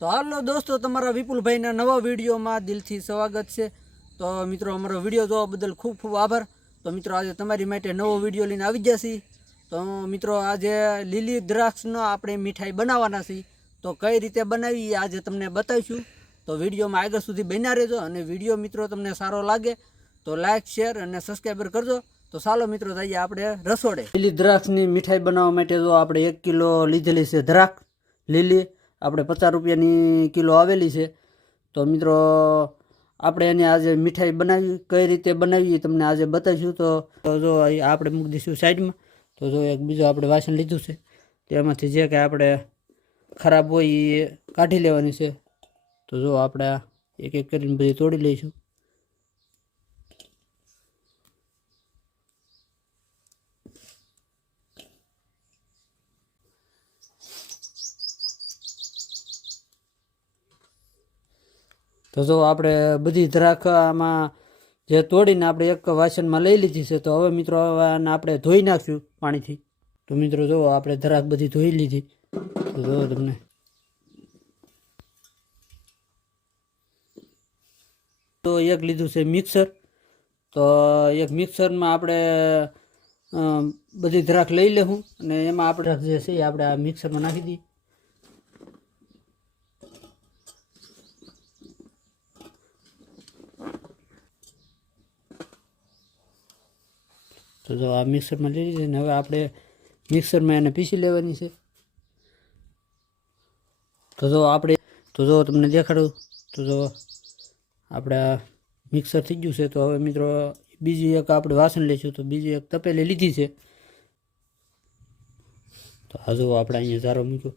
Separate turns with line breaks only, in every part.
તો હાલો દોસ્તો, તમારા વિપુલભાઈના નવા વિડીયોમાં દિલથી સ્વાગત છે. તો મિત્રો, અમારો વીડિયો જોવા બદલ ખૂબ ખૂબ આભાર. તો મિત્રો, આજે તમારી માટે નવો વીડિયો લઈને આવી જશે તો મિત્રો, આજે લીલી દ્રાક્ષનો આપણે મીઠાઈ બનાવવાના છીએ. તો કઈ રીતે બનાવી આજે તમને બતાવીશું. તો વિડીયોમાં આગળ સુધી બન્યા રહેજો અને વીડિયો મિત્રો તમને સારો લાગે તો લાઇક શેર અને સબસ્ક્રાઈબર કરજો. તો ચાલો મિત્રો, જઈએ આપણે રસોડે. લીલી દ્રાક્ષની મીઠાઈ બનાવવા માટે જો આપણે એક કિલો લીધેલી છે દ્રાક્ષ લીલી. આપણે પચાસ રૂપિયાની કિલો આવેલી છે. તો મિત્રો, આપણે એને આજે મીઠાઈ બનાવી, કઈ રીતે બનાવી તમને આજે બતાવીશું. તો જો આપણે મૂકી દઈશું સાઈડમાં. તો જો એક બીજું આપણે વાસણ લીધું છે. તેમાંથી જે કે આપણે ખરાબ હોય એ કાઢી લેવાની છે. તો જો આપણે એક એક કરીને બધી તોડી લઈશું. તો જો આપણે બધી આમાં જે તોડીને આપણે એક વાસણમાં લઈ લીધી છે, તો હવે મિત્રો આને આપણે ધોઈ નાખશું પાણીથી. તો મિત્રો જુઓ આપણે ધરાક બધી ધોઈ લીધી. તો જો તમને તો એક લીધું છે મિક્સર. તો એક મિક્સરમાં આપણે બધી ધરાક લઈ લેવું અને એમાં આપણે જે છે એ આપણે આ મિક્સરમાં નાખી દઈએ. તો જો આ મિક્સરમાં લઈ લીધી ને હવે આપણે મિક્સરમાં એને પીસી લેવાની છે. તો જો આપણે તો જો તમને દેખાડું. તો જો આપણે મિક્સર થઈ ગયું છે. તો હવે મિત્રો બીજી એક આપણે વાસણ લઈશું. તો બીજી એક તપેલી લીધી છે. તો આ જો આપણે અહીંયા ઝારો મૂક્યો.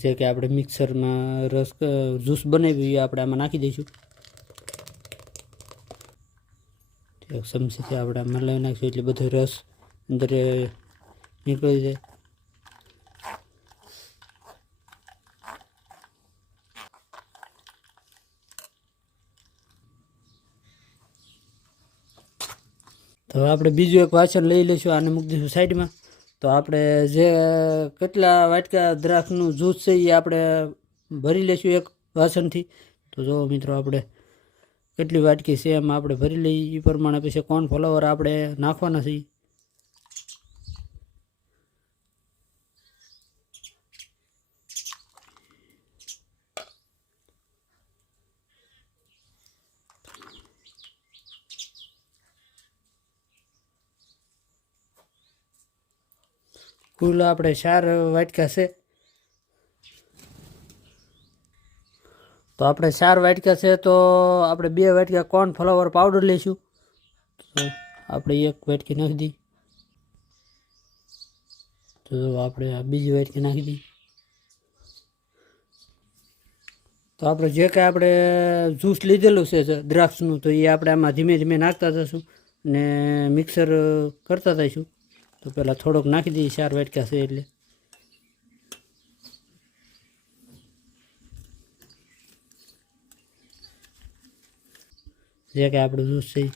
જે કે આપણે મિક્સરમાં રસ જ્યુસ બનાવ્યું એ આપણે આમાં નાખી દઈશું એક ચમચીથી આપણે મલાવી નાખીશું એટલે બધો રસ અંદર નીકળી જાય. તો આપણે બીજું એક વાસણ લઈ લઈશું, આને મૂકી દઈશું સાઈડમાં. તો આપણે જે કેટલા વાટકા દ્રાક્ષનું જ્યુસ છે એ આપણે ભરી લઈશું એક વાસણથી. તો જો મિત્રો આપણે કેટલી વાટકી છે એમાં આપણે ભરી લઈએ. એ પ્રમાણે પછી કોર્ન ફ્લાવર આપણે નાખવાના છીએ? કુલ આપણે ચાર વાટકા છે. તો આપણે ચાર વાટકા છે તો આપણે બે વાટકા કોર્ન ફ્લાવર પાવડર લઈશું. તો આપણે એક વાટકી નાખી દઈએ. તો આપણે આ બીજી વાટકી નાખી દઈએ. તો આપણે જે કાંઈ આપણે જ્યુસ લીધેલું છે દ્રાક્ષનું, તો એ આપણે આમાં ધીમે ધીમે નાખતા જઈશું ને મિક્સર કરતા જઈશું. તો પહેલાં થોડોક નાખી દઈએ, ચાર વાટકા છે એટલે. જે કે આપણું જ્યુસ છે?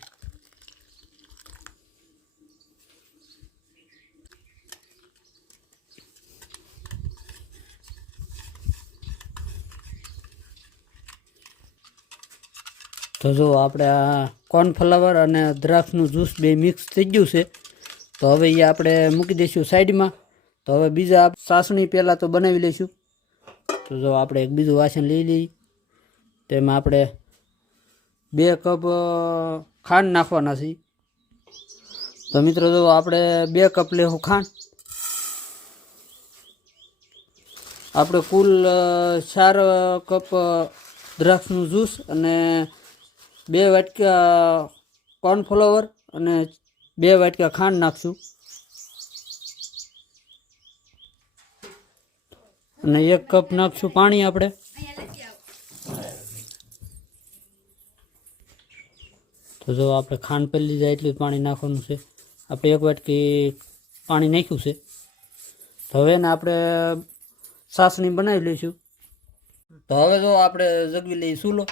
તો જો આપણે આ કોર્નફ્લાવર અને દ્રાક્ષનું જ્યુસ બે મિક્સ થઈ ગયું છે, તો હવે એ આપણે મૂકી દઈશું સાઈડમાં. તો હવે બીજા સાસણી પહેલાં તો બનાવી લઈશું. તો જો આપણે એક બીજું વાસણ લઈ લઈએ. તેમાં આપણે બે કપ ખાંડ નાખવાના છે. તો મિત્રો, જો આપણે બે કપ લેવું ખાંડ. આપણે કુલ ચાર કપ દ્રાક્ષનું જ્યુસ અને બે વાટકા કોર્નફ્લાવર અને બે વાટકા ખાંડ નાખશું. અને એક કપ નાખશું પાણી આપણે. તો જો આપણે ખાંડ પહેલી જાય એટલું પાણી નાખવાનું છે. આપણે એક વાટકી પાણી નાખ્યું છે. તો હવે ને આપણે સાસણી બનાવી લઈશું. તો હવે જો આપણે જગવી લઈએ સૂલો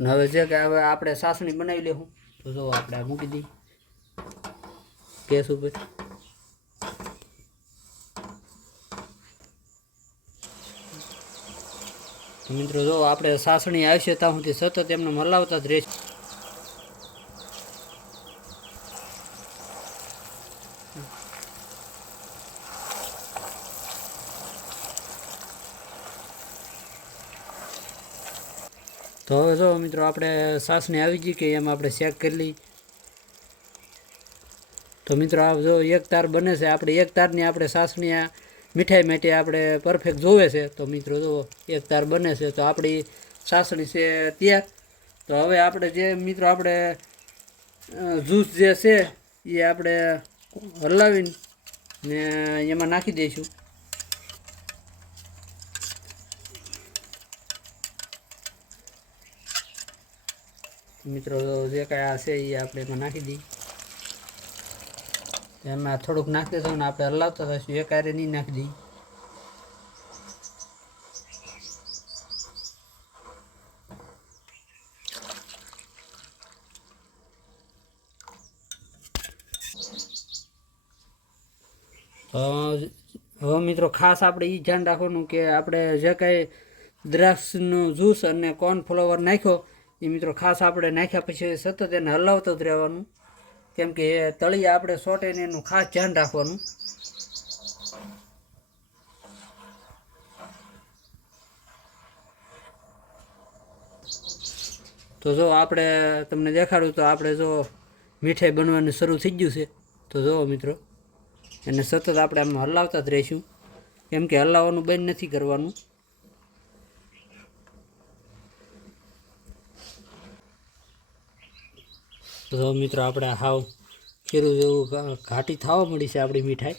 હવે જે કે હવે આપણે સાસણી બનાવી લેવું. તો જો આપણે મૂકી દઈએ. ગેસ ઉપર. મિત્રો, જો આપણે સાસણી આવશે ત્યાં સુધી સતત એમને મલાવતા જ રહેશે. તો હવે જો મિત્રો, આપણે સાસણી આવી ગઈ કે એમ આપણે ચેક કરી લઈ તો મિત્રો, આ જો એક તાર બને છે, આપણે એક તારની આપણે સાસણી મીઠાઈ માટે આપણે પરફેક્ટ જોવે છે. તો મિત્રો જો એક તાર બને છે. તો આપણી સાસણી છે તૈયાર. તો હવે આપણે જે મિત્રો આપણે જ્યુસ જે છે, એ આપણે હલાવીને ને એમાં નાખી દઈશું. મિત્રો જે કાંઈ આ છે, એ આપણે એમાં નાખી દઈએ. એમાં થોડુંક નાખી દઈશું ને આપણે હલાવતા થઈશું એક આરે નહીં નાખી દઈએ. હવે મિત્રો ખાસ આપણે એ ધ્યાન રાખવાનું કે આપણે જે કાંઈ દ્રાક્ષનું જ્યુસ અને કોર્નફ્લાવર નાખ્યો એ મિત્રો ખાસ આપણે નાખ્યા પછી સતત એને હલાવતો જ રહેવાનું. કેમ કે તળિયા આપણે સોટે ને એનું ખાસ ધ્યાન રાખવાનું. તો જો આપણે તમને દેખાડું તો આપણે જો મીઠાઈ બનવાનું શરૂ થઈ ગયું છે. તો જુઓ મિત્રો, એને સતત આપણે આમ હલાવતા જ રહીશું. કેમ કે હલાવવાનું બંધ નથી કરવાનું. તો મિત્રો આપણે હાવ ખીરું જેવું ઘાટી થવા મળી છે આપણી મીઠાઈ.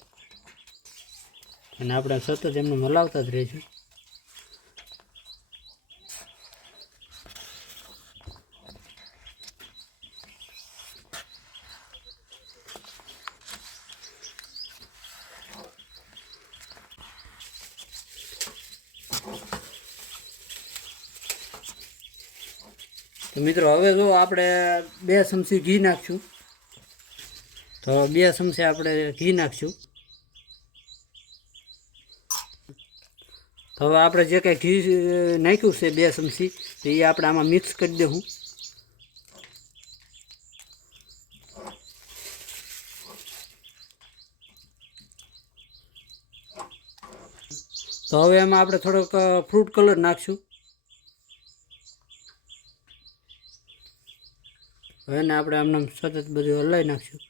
અને આપણે સતત એમને મલાવતા જ રહીશું. તો મિત્રો, હવે જો આપણે બે ચમચી ઘી નાખશું. તો બે ચમચી આપણે ઘી નાખશું. તો હવે આપણે જે કાંઈ ઘી નાખ્યું છે બે ચમચી, તો એ આપણે આમાં મિક્સ કરી દઉં તો હવે એમાં આપણે થોડોક ફ્રૂટ કલર નાખશું. હવે ને આપણે આમને સતત બધું હલાવી નાખશું.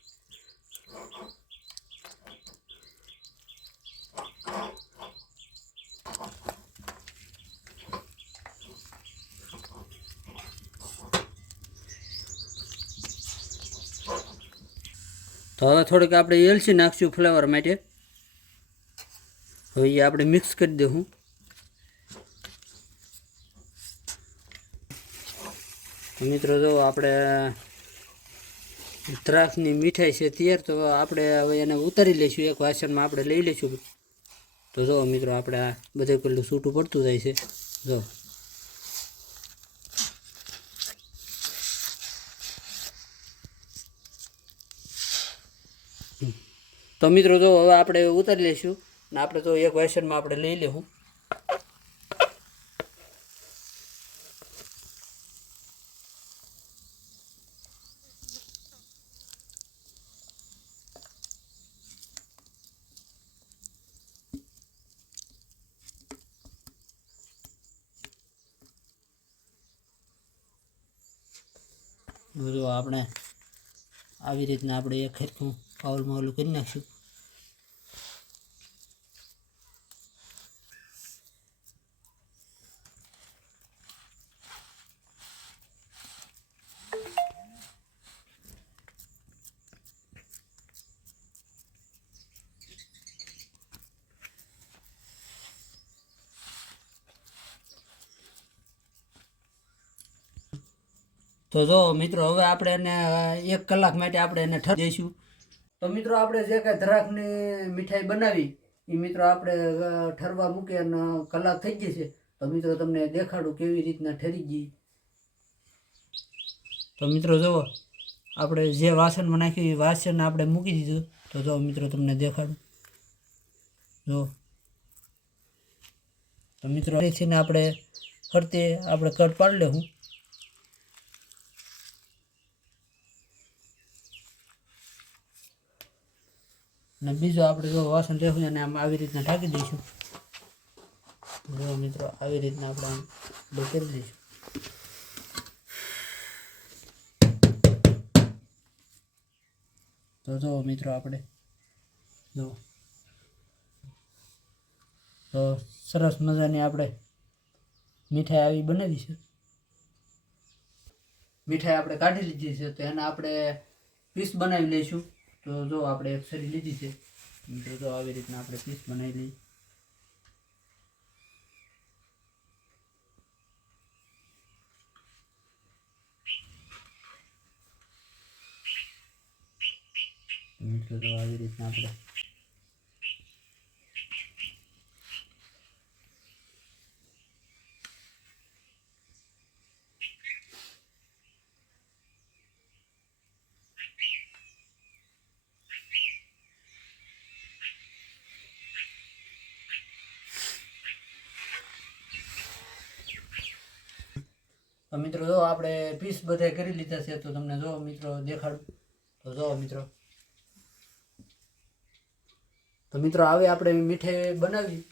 તો હવે થોડીક આપણે એલચી નાખશું ફ્લેવર માટે. હવે એ આપણે મિક્સ કરી દઉં મિત્રો જો આપણે દ્રાક્ષની મીઠાઈ છે તૈયાર તો આપણે હવે એને ઉતારી લઈશું. એક વાસણમાં આપણે લઈ લઈશું. તો જો મિત્રો, આપણે આ બધે પેલું છૂટું પડતું જાય છે. જો. તો મિત્રો, જો હવે આપણે ઉતારી લઈશું. ને આપણે તો એક વાસણમાં આપણે લઈ લેવું. બધું આપણે આવી રીતના આપણે એક ખેરખું પાઉલમાં ઓલું કરી નાખશું. તો જો મિત્રો, હવે આપણે એને એક કલાક માટે આપણે એને ઠર દઈશું તો મિત્રો, આપણે જે કાંઈ ધરાકની મીઠાઈ બનાવી, એ મિત્રો આપણે ઠરવા મૂકી અને કલાક થઈ ગઈ છે. તો મિત્રો, તમને દેખાડું કેવી રીતના ઠરી ગઈ. તો મિત્રો જુઓ આપણે જે વાસણમાં નાખ્યું, એ વાસણ આપણે મૂકી દીધું. તો જો મિત્રો, તમને દેખાડું. જો. તો મિત્રો ફરીથી આપણે ફરતે આપણે કટ પાડી લેવું. અને બીજો આપણે જો વાસણ લેવું અને આમ આવી રીતના ઢાંકી દઈશું. જો મિત્રો, આવી રીતના આપણે આમ બધું કરી દઈશું. તો જો મિત્રો આપણે, જો, તો સરસ મજાની આપણે મીઠાઈ આવી બનાવી છે. મીઠાઈ આપણે કાઢી લીધી છે, તો એના આપણે પીસ બનાવી લઈશું. તો જો આપણે એક્સરી લીધી છે તો જો આવી રીતના આપણે પીસ બનાવી લઈએ. મિત્રો તો આવી રીતના આપણે તો મિત્રો, જો આપણે પીસ બધા કરી લીધા છે, તો તમને જો મિત્રો દેખાડું તો જો મિત્રો. તો મિત્રો આવે આપણે મીઠાઈ બનાવી.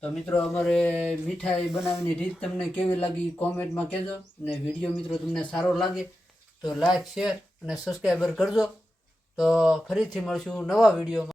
તો મિત્રો, અમારે મીઠાઈ બનાવવાની રીત તમને કેવી લાગી કોમેન્ટમાં કહેજો. અને વીડિયો મિત્રો તમને સારો લાગે, તો લાઈક શેર અને સબસ્ક્રાઈબર કરજો. તો ફરીથી મળશું નવા વિડીયોમાં.